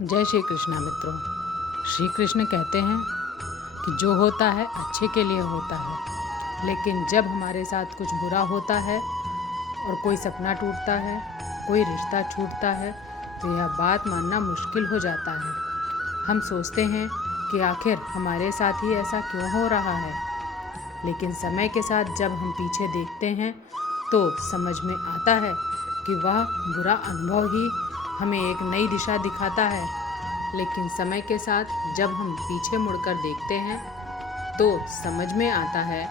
जय श्री कृष्णा मित्रों। श्री कृष्ण कहते हैं कि जो होता है अच्छे के लिए होता है, लेकिन जब हमारे साथ कुछ बुरा होता है और कोई सपना टूटता है, कोई रिश्ता छूटता है, तो यह बात मानना मुश्किल हो जाता है। हम सोचते हैं कि आखिर हमारे साथ ही ऐसा क्यों हो रहा है, लेकिन समय के साथ जब हम पीछे देखते हैं तो समझ में आता है कि वह बुरा अनुभव ही हमें एक नई दिशा दिखाता है। लेकिन समय के साथ जब हम पीछे मुड़कर देखते हैं तो समझ में आता है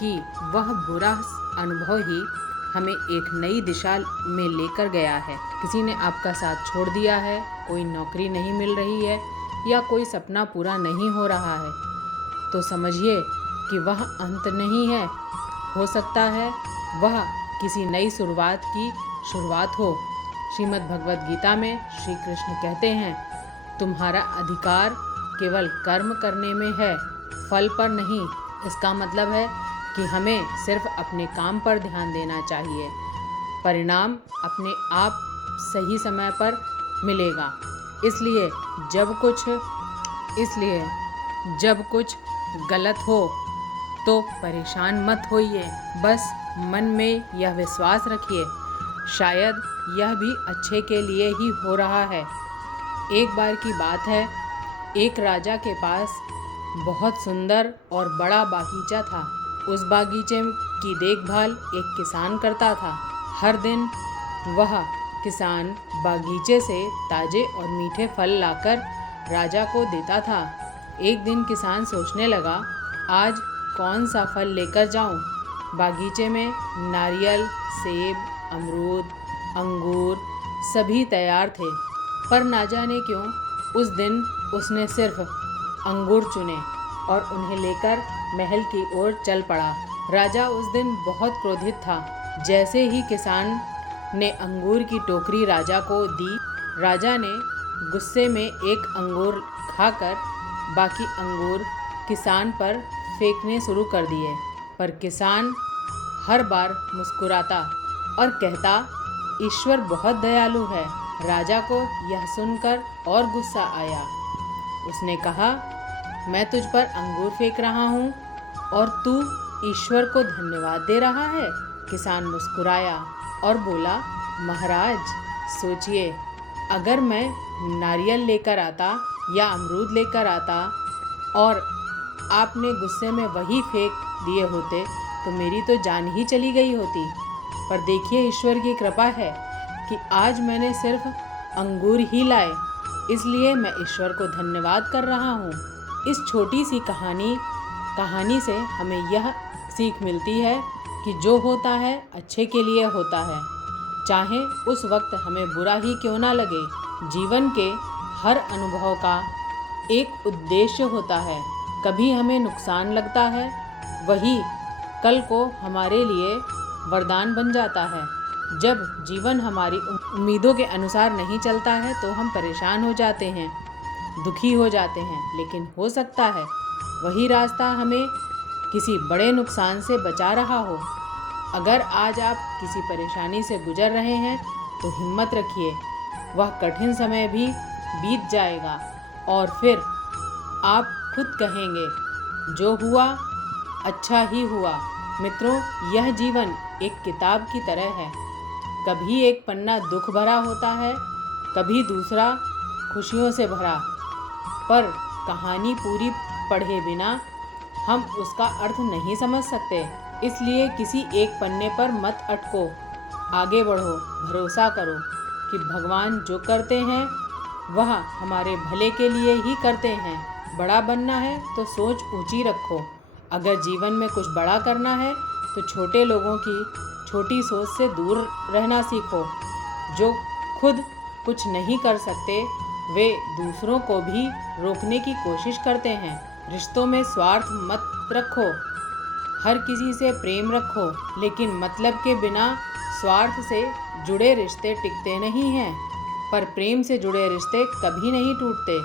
कि वह बुरा अनुभव ही हमें एक नई दिशा में लेकर गया है। किसी ने आपका साथ छोड़ दिया है, कोई नौकरी नहीं मिल रही है या कोई सपना पूरा नहीं हो रहा है, तो समझिए कि वह अंत नहीं है। हो सकता है वह किसी नई शुरुआत की शुरुआत हो। श्रीमद् भगवद गीता में श्री कृष्ण कहते हैं, तुम्हारा अधिकार केवल कर्म करने में है, फल पर नहीं। इसका मतलब है कि हमें सिर्फ अपने काम पर ध्यान देना चाहिए। परिणाम अपने आप सही समय पर मिलेगा। इसलिए जब कुछ गलत हो तो परेशान मत होइए, बस मन में यह विश्वास रखिए, शायद यह भी अच्छे के लिए ही हो रहा है। एक बार की बात है, एक राजा के पास बहुत सुंदर और बड़ा बागीचा था। उस बागीचे की देखभाल एक किसान करता था। हर दिन वह किसान बागीचे से ताजे और मीठे फल लाकर राजा को देता था। एक दिन किसान सोचने लगा, आज कौन सा फल लेकर जाऊं? बागीचे में नारियल, सेब, अमरूद, अंगूर सभी तैयार थे, पर ना जाने क्यों उस दिन उसने सिर्फ अंगूर चुने और उन्हें लेकर महल की ओर चल पड़ा। राजा उस दिन बहुत क्रोधित था। जैसे ही किसान ने अंगूर की टोकरी राजा को दी, राजा ने गुस्से में एक अंगूर खाकर बाकी अंगूर किसान पर फेंकने शुरू कर दिए। पर किसान हर बार मुस्कुराता और कहता, ईश्वर बहुत दयालु है। राजा को यह सुनकर और गुस्सा आया। उसने कहा, मैं तुझ पर अंगूर फेंक रहा हूँ और तू ईश्वर को धन्यवाद दे रहा है। किसान मुस्कुराया और बोला, महाराज सोचिए, अगर मैं नारियल लेकर आता या अमरूद लेकर आता और आपने गुस्से में वही फेंक दिए होते तो मेरी तो जान ही चली गई होती। पर देखिए, ईश्वर की कृपा है कि आज मैंने सिर्फ अंगूर ही लाए, इसलिए मैं ईश्वर को धन्यवाद कर रहा हूँ। इस छोटी सी कहानी से हमें यह सीख मिलती है कि जो होता है अच्छे के लिए होता है, चाहे उस वक्त हमें बुरा ही क्यों ना लगे। जीवन के हर अनुभव का एक उद्देश्य होता है। कभी हमें नुकसान लगता है, वही कल को हमारे लिए वरदान बन जाता है। जब जीवन हमारी उम्मीदों के अनुसार नहीं चलता है तो हम परेशान हो जाते हैं, दुखी हो जाते हैं, लेकिन हो सकता है वही रास्ता हमें किसी बड़े नुकसान से बचा रहा हो। अगर आज आप किसी परेशानी से गुजर रहे हैं तो हिम्मत रखिए, वह कठिन समय भी बीत जाएगा और फिर आप खुद कहेंगे, जो हुआ अच्छा ही हुआ। मित्रों, यह जीवन एक किताब की तरह है। कभी एक पन्ना दुख भरा होता है, कभी दूसरा खुशियों से भरा, पर कहानी पूरी पढ़े बिना हम उसका अर्थ नहीं समझ सकते। इसलिए किसी एक पन्ने पर मत अटको, आगे बढ़ो, भरोसा करो कि भगवान जो करते हैं वह हमारे भले के लिए ही करते हैं। बड़ा बनना है तो सोच ऊंची रखो। अगर जीवन में कुछ बड़ा करना है तो छोटे लोगों की छोटी सोच से दूर रहना सीखो। जो खुद कुछ नहीं कर सकते वे दूसरों को भी रोकने की कोशिश करते हैं। रिश्तों में स्वार्थ मत रखो, हर किसी से प्रेम रखो, लेकिन मतलब के बिना स्वार्थ से जुड़े रिश्ते टिकते नहीं हैं। पर प्रेम से जुड़े रिश्ते कभी नहीं टूटते।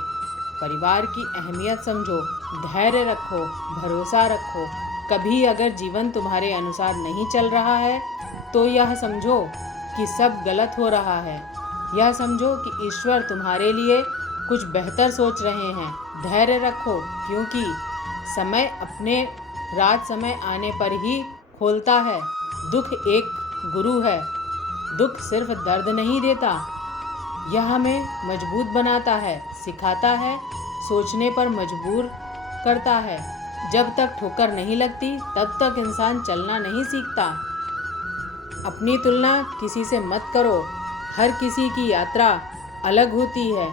परिवार की अहमियत समझो, धैर्य रखो, भरोसा रखो। कभी अगर जीवन तुम्हारे अनुसार नहीं चल रहा है तो यह समझो कि सब गलत हो रहा है। यह समझो कि ईश्वर तुम्हारे लिए कुछ बेहतर सोच रहे हैं। धैर्य रखो, क्योंकि समय अपने रात समय आने पर ही खोलता है। दुख एक गुरु है। दुख सिर्फ दर्द नहीं देता, यह हमें मजबूत बनाता है, सिखाता है, सोचने पर मजबूर करता है। जब तक ठोकर नहीं लगती तब तक इंसान चलना नहीं सीखता। अपनी तुलना किसी से मत करो। हर किसी की यात्रा अलग होती है।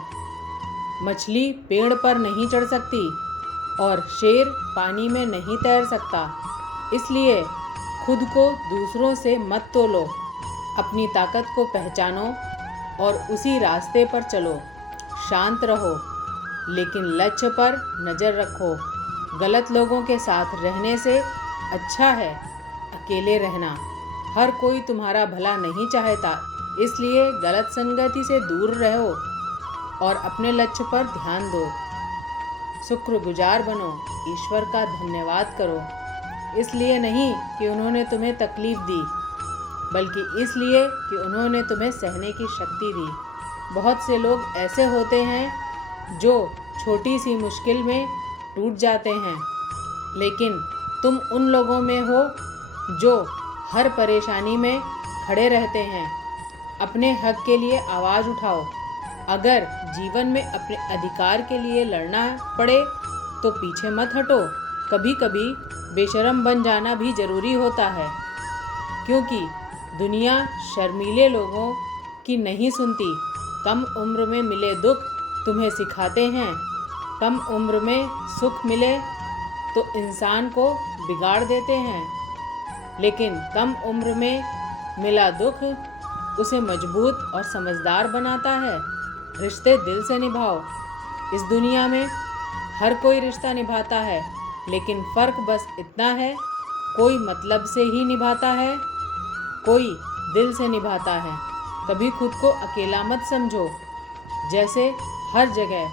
मछली पेड़ पर नहीं चढ़ सकती और शेर पानी में नहीं तैर सकता। इसलिए खुद को दूसरों से मत तोलो। अपनी ताकत को पहचानो और उसी रास्ते पर चलो। शांत रहो, लेकिन लक्ष्य पर नज़र रखो। गलत लोगों के साथ रहने से अच्छा है अकेले रहना। हर कोई तुम्हारा भला नहीं चाहता, इसलिए गलत संगति से दूर रहो और अपने लक्ष्य पर ध्यान दो। शुक्रगुजार बनो, ईश्वर का धन्यवाद करो। इसलिए नहीं कि उन्होंने तुम्हें तकलीफ दी, बल्कि इसलिए कि उन्होंने तुम्हें सहने की शक्ति दी। बहुत से लोग ऐसे होते हैं जो छोटी सी मुश्किल में टूट जाते हैं, लेकिन तुम उन लोगों में हो जो हर परेशानी में खड़े रहते हैं। अपने हक के लिए आवाज़ उठाओ। अगर जीवन में अपने अधिकार के लिए लड़ना पड़े तो पीछे मत हटो। कभी कभी बेशर्म बन जाना भी ज़रूरी होता है, क्योंकि दुनिया शर्मीले लोगों की नहीं सुनती। कम उम्र में मिले दुख तुम्हें सिखाते हैं। कम उम्र में सुख मिले तो इंसान को बिगाड़ देते हैं, लेकिन कम उम्र में मिला दुख उसे मजबूत और समझदार बनाता है। रिश्ते दिल से निभाओ। इस दुनिया में हर कोई रिश्ता निभाता है, लेकिन फ़र्क बस इतना है, कोई मतलब से ही निभाता है, कोई दिल से निभाता है। कभी खुद को अकेला मत समझो। जैसे हर जगह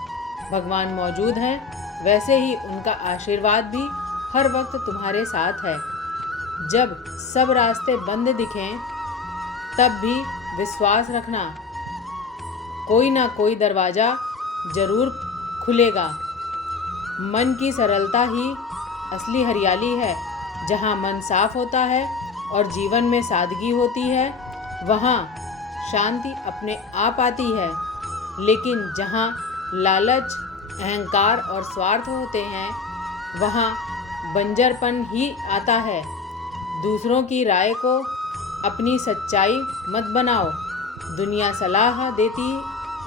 भगवान मौजूद हैं, वैसे ही उनका आशीर्वाद भी हर वक्त तुम्हारे साथ है। जब सब रास्ते बंद दिखें तब भी विश्वास रखना, कोई ना कोई दरवाज़ा ज़रूर खुलेगा। मन की सरलता ही असली हरियाली है। जहाँ मन साफ होता है और जीवन में सादगी होती है, वहाँ शांति अपने आप आती है। लेकिन जहाँ लालच, अहंकार और स्वार्थ होते हैं, वहाँ बंजरपन ही आता है। दूसरों की राय को अपनी सच्चाई मत बनाओ। दुनिया सलाह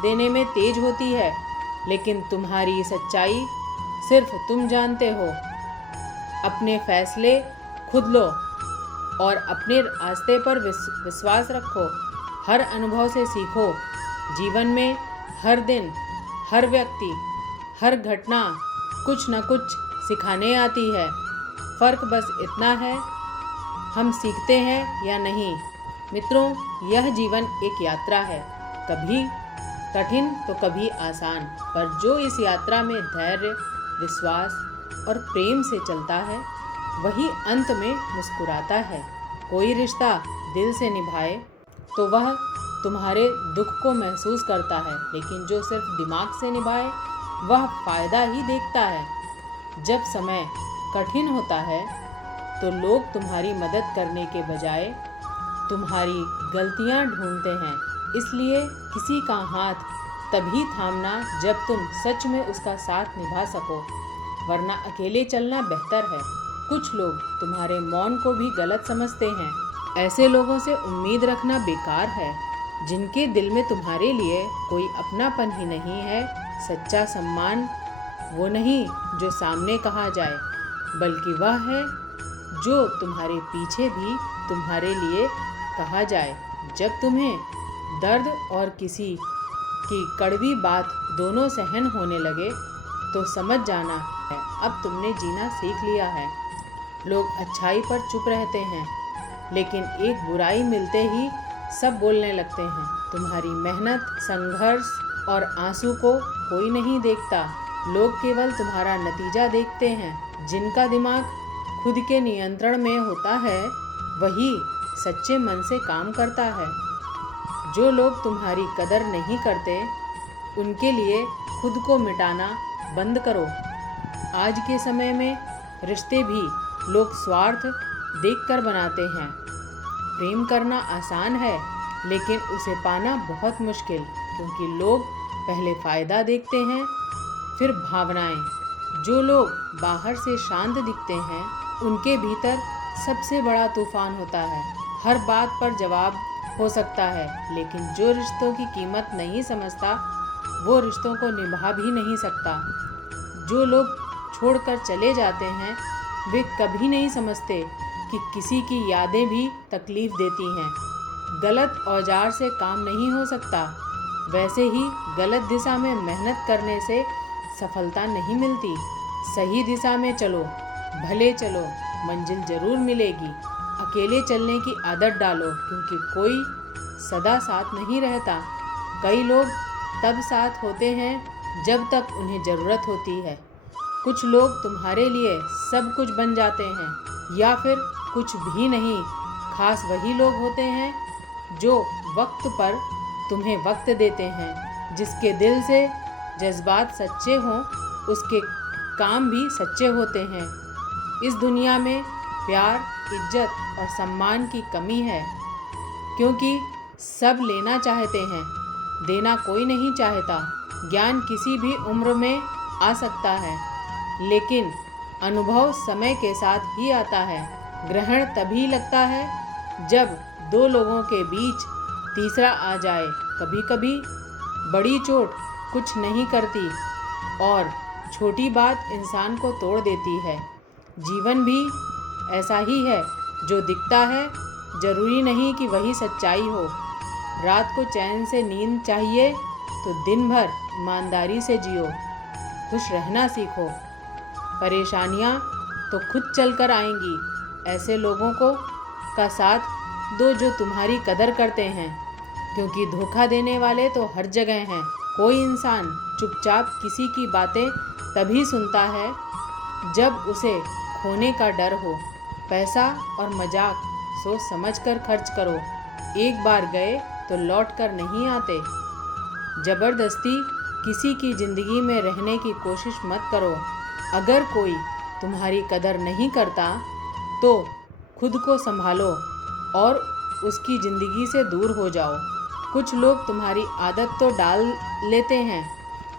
देने में तेज होती है, लेकिन तुम्हारी सच्चाई सिर्फ तुम जानते हो। अपने फैसले खुद लो और अपने रास्ते पर विश्वास रखो। हर अनुभव से सीखो। जीवन में हर दिन, हर व्यक्ति, हर घटना कुछ न कुछ सिखाने आती है। फ़र्क बस इतना है, हम सीखते हैं या नहीं। मित्रों, यह जीवन एक यात्रा है, कभी कठिन तो कभी आसान, पर जो इस यात्रा में धैर्य, विश्वास और प्रेम से चलता है, वही अंत में मुस्कुराता है। कोई रिश्ता दिल से निभाए तो वह तुम्हारे दुख को महसूस करता है, लेकिन जो सिर्फ दिमाग से निभाए वह फ़ायदा ही देखता है। जब समय कठिन होता है तो लोग तुम्हारी मदद करने के बजाय तुम्हारी गलतियां ढूंढते हैं। इसलिए किसी का हाथ तभी थामना जब तुम सच में उसका साथ निभा सको, वरना अकेले चलना बेहतर है। कुछ लोग तुम्हारे मौन को भी गलत समझते हैं। ऐसे लोगों से उम्मीद रखना बेकार है, जिनके दिल में तुम्हारे लिए कोई अपनापन ही नहीं है। सच्चा सम्मान वो नहीं जो सामने कहा जाए, बल्कि वह है जो तुम्हारे पीछे भी तुम्हारे लिए कहा जाए। जब तुम्हें दर्द और किसी की कड़वी बात दोनों सहन होने लगे तो समझ जाना है अब तुमने जीना सीख लिया है। लोग अच्छाई पर चुप रहते हैं, लेकिन एक बुराई मिलते ही सब बोलने लगते हैं। तुम्हारी मेहनत, संघर्ष और आंसू को कोई नहीं देखता। लोग केवल तुम्हारा नतीजा देखते हैं। जिनका दिमाग खुद के नियंत्रण में होता है, वही सच्चे मन से काम करता है। जो लोग तुम्हारी कदर नहीं करते, उनके लिए खुद को मिटाना बंद करो। आज के समय में रिश्ते भी लोग स्वार्थ देखकर बनाते हैं। प्रेम करना आसान है, लेकिन उसे पाना बहुत मुश्किल, क्योंकि लोग पहले फ़ायदा देखते हैं, फिर भावनाएं। जो लोग बाहर से शांत दिखते हैं, उनके भीतर सबसे बड़ा तूफान होता है। हर बात पर जवाब हो सकता है, लेकिन जो रिश्तों की कीमत नहीं समझता, वो रिश्तों को निभा भी नहीं सकता। जो लोग छोड़कर चले जाते हैं, वे कभी नहीं समझते कि किसी की यादें भी तकलीफ देती हैं। गलत औजार से काम नहीं हो सकता, वैसे ही गलत दिशा में मेहनत करने से सफलता नहीं मिलती। सही दिशा में चलो, भले चलो, मंजिल जरूर मिलेगी। अकेले चलने की आदत डालो, क्योंकि कोई सदा साथ नहीं रहता। कई लोग तब साथ होते हैं जब तक उन्हें ज़रूरत होती है। कुछ लोग तुम्हारे लिए सब कुछ बन जाते हैं, या फिर कुछ भी नहीं। खास वही लोग होते हैं जो वक्त पर तुम्हें वक्त देते हैं। जिसके दिल से जज्बात सच्चे हों, उसके काम भी सच्चे होते हैं। इस दुनिया में प्यार, इज्जत और सम्मान की कमी है, क्योंकि सब लेना चाहते हैं, देना कोई नहीं चाहता। ज्ञान किसी भी उम्र में आ सकता है, लेकिन अनुभव समय के साथ ही आता है। ग्रहण तभी लगता है जब दो लोगों के बीच तीसरा आ जाए। कभी कभी बड़ी चोट कुछ नहीं करती और छोटी बात इंसान को तोड़ देती है। जीवन भी ऐसा ही है, जो दिखता है जरूरी नहीं कि वही सच्चाई हो। रात को चैन से नींद चाहिए, तो दिन भर ईमानदारी से जियो। खुश रहना सीखो। परेशानियाँ तो खुद चलकर आएंगी। ऐसे लोगों का साथ दो जो तुम्हारी कदर करते हैं, क्योंकि धोखा देने वाले तो हर जगह हैं। कोई इंसान चुपचाप किसी की बातें तभी सुनता है जब उसे खोने का डर हो। पैसा और मजाक सोच समझकर खर्च करो। एक बार गए तो लौट कर नहीं आते। ज़बरदस्ती किसी की ज़िंदगी में रहने की कोशिश मत करो। अगर कोई तुम्हारी कदर नहीं करता, तो खुद को संभालो और उसकी ज़िंदगी से दूर हो जाओ। कुछ लोग तुम्हारी आदत तो डाल लेते हैं,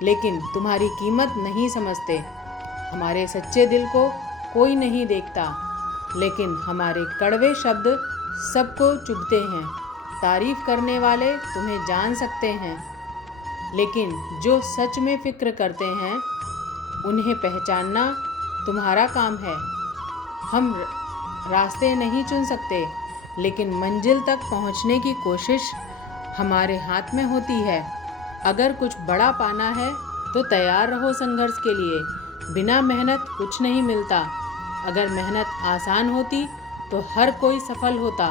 लेकिन तुम्हारी कीमत नहीं समझते। हमारे सच्चे दिल को कोई नहीं देखता, लेकिन हमारे कड़वे शब्द सबको चुभते हैं। तारीफ करने वाले तुम्हें जान सकते हैं, लेकिन जो सच में फिक्र करते हैं, उन्हें पहचानना तुम्हारा काम है। हम रास्ते नहीं चुन सकते, लेकिन मंजिल तक पहुंचने की कोशिश हमारे हाथ में होती है। अगर कुछ बड़ा पाना है तो तैयार रहो संघर्ष के लिए। बिना मेहनत कुछ नहीं मिलता। अगर मेहनत आसान होती तो हर कोई सफल होता।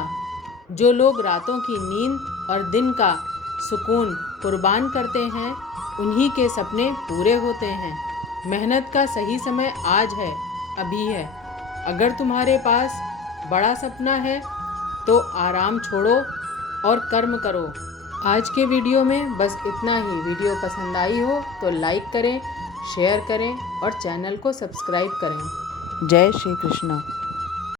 जो लोग रातों की नींद और दिन का सुकून कुर्बान करते हैं, उन्हीं के सपने पूरे होते हैं। मेहनत का सही समय आज है, अभी है। अगर तुम्हारे पास बड़ा सपना है तो आराम छोड़ो और कर्म करो। आज के वीडियो में बस इतना ही। वीडियो पसंद आई हो तो लाइक करें, शेयर करें और चैनल को सब्सक्राइब करें। जय श्री कृष्ण।